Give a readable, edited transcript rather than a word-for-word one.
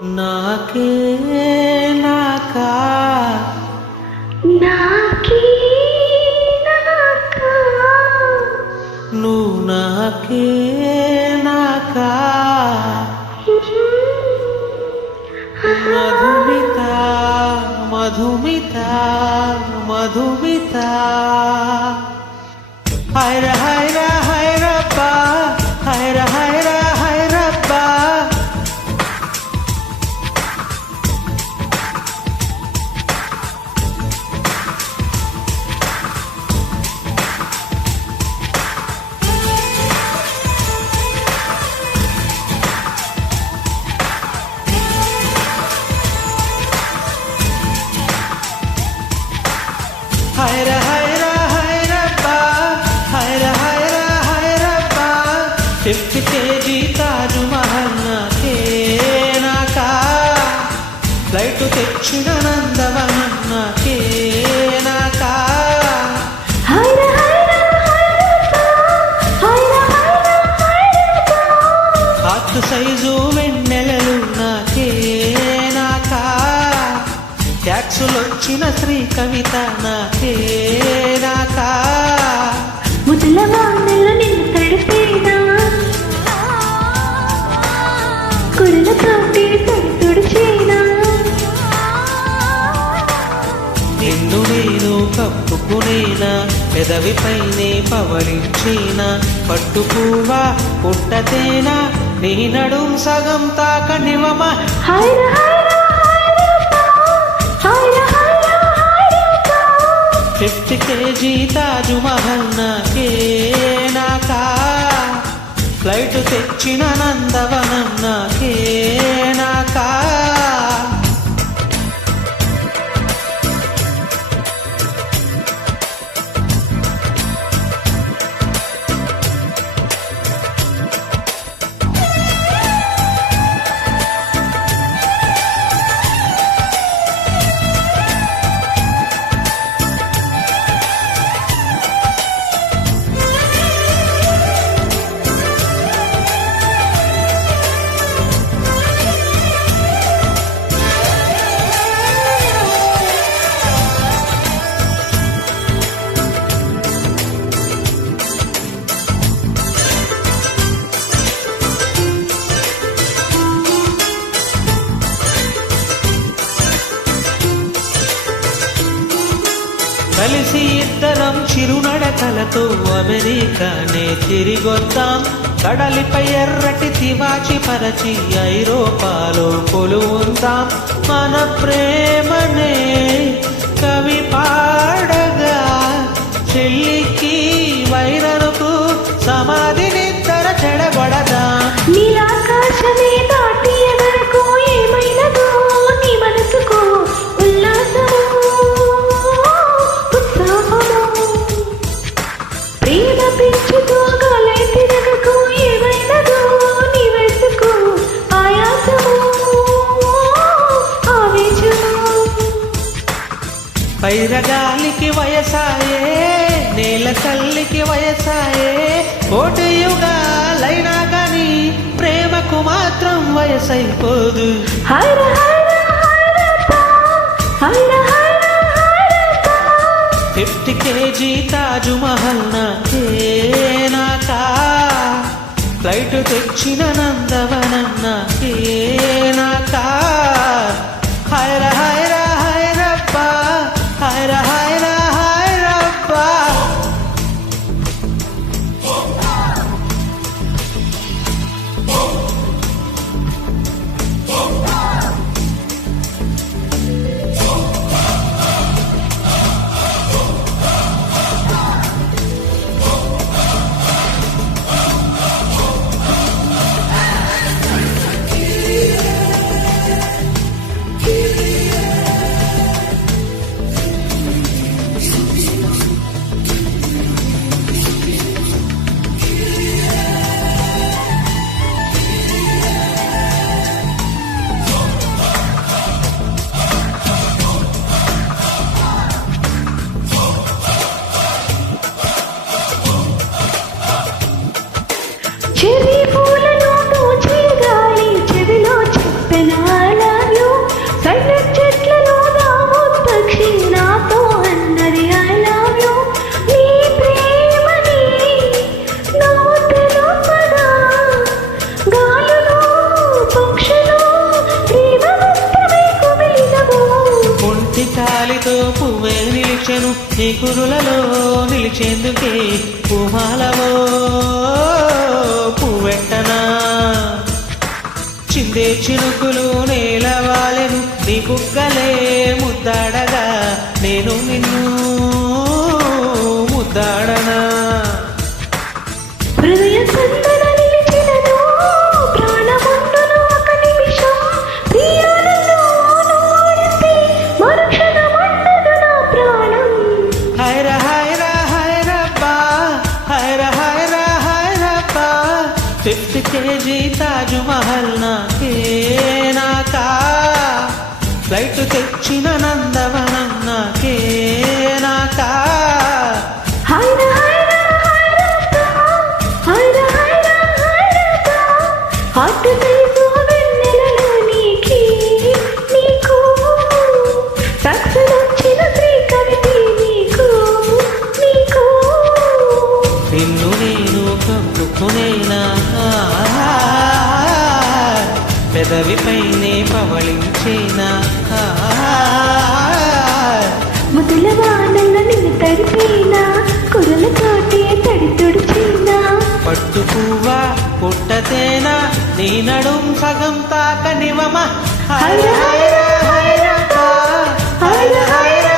నాకే నాకా నాకే నాకా నువ్వు నాకే నాకా మధుమిత మధుమిత మధుమిత హైర హైర హైరబ్బా హైర హైర హైరబ్బా హైర హైర హైరబ్బా హైర హైర హైరబ్బా 50 kg తాజు మహల్ నాకే నాకా ఫ్లైట్ తెచ్చిన నందవనం నాకే నాకా హైర హైర హైరబ్బా హైర హైర హైరబ్బా హాత్ సైజు వెన్నెలలు నాకే నాకా ట్యాక్సులొచ్చిన శ్రీ కవిత నాకే నాకా ముదల వానెల్లో నిన్ను తడిపేనా కురలతోటి తడి తుడిచేనా నిన్ను నేను కప్పుకునేనా పెదవిపైనే పవళించేనా పట్టుకువా పుట్టతేనా నీ నడుం సగం తాకనివమా హైర హైర హైరబ్బా హైర హైర హైరబ్బా 50 kg తాజు మహల్ నాకే నాకా ఫ్లైట్ తెచ్చిన నందవనం నాకే నాకా కలిసి ఇద్దరం చిరునడకలతో అమెరికానే తిరిగొద్దాం కడలిపై ఎర్రటి తివాచి పరచి ఐరోపాలో కొలువుందాం మన ప్రేమనే కవి పాడగా చెల్లికి వైరనుకు సమాధినిద్దర చెడబడదా నీలాకాశమే దాటి వరకు ఏమైనదో నీ మనసుకు ఉల్లాసము ఉత్సాహము ప్రేమ పెంచుతూ గాలై తిరగకు ఏమైనదో నీ వయసుకు ఆయాసము ఆవేశము పైరగాలికి వయసాయే నేల తల్లికి వయసాయే కోటి యుగాలైనా గాని ప్రేమకు మాత్రం వయసైపోదు హైర హైర హైరబ్బా హైర హైర హైరబ్బా 50 kg తాజు మహల్ నాకే నాకా ఫ్లైట్ తెచ్చిన నందవనం నాకే నాకా హైర హైర హైరబ్బా హైర హైర హైరబ్బా చెవి పూలను పూచే గాలి చెవిలో చెప్పెనాలి వాడెను నీ కురులలో నిలిచేందుకే పూమాలవో పువ్వెట్టనా చిందే చినుకులు నేలవాలెను నీ బుగ్గలే ముద్దాడగా నేను నిన్ను ముద్దాడనా హృదయ సందన నిలిచినను ప్రాణమందున ఒక నిమిషం ప్రియాలలో నోడితే మరుక్షణమందున నా ప్రాణం హైర హైర హైరబ్బా హైర హైర హైరబ్బా 50 kg తాజు మహల్ నాకే నాకా ఫ్లైట్ తెచ్చిన నందవనం నాకే నాకా హైర హైర హైరబ్బా హైర హైర హైరబ్బా హార్ట్ సైజు వెన్నెలలో నీకి నీకు సాక్షులొచ్చిన శ్రీ కవితి నీకు నీకు నిన్ను నేను కప్పుకునేనా పెదవిపైనే పవళించేనా ముదుల వానల్లో నిన్ను తడిపేనా కురులతోటి తడి తుడిచేనా పట్టు పువ్వా పుట్టతేనా నీ నడుం సగం తాకనివమా హైర హైర హైరబ్బా హైర హైర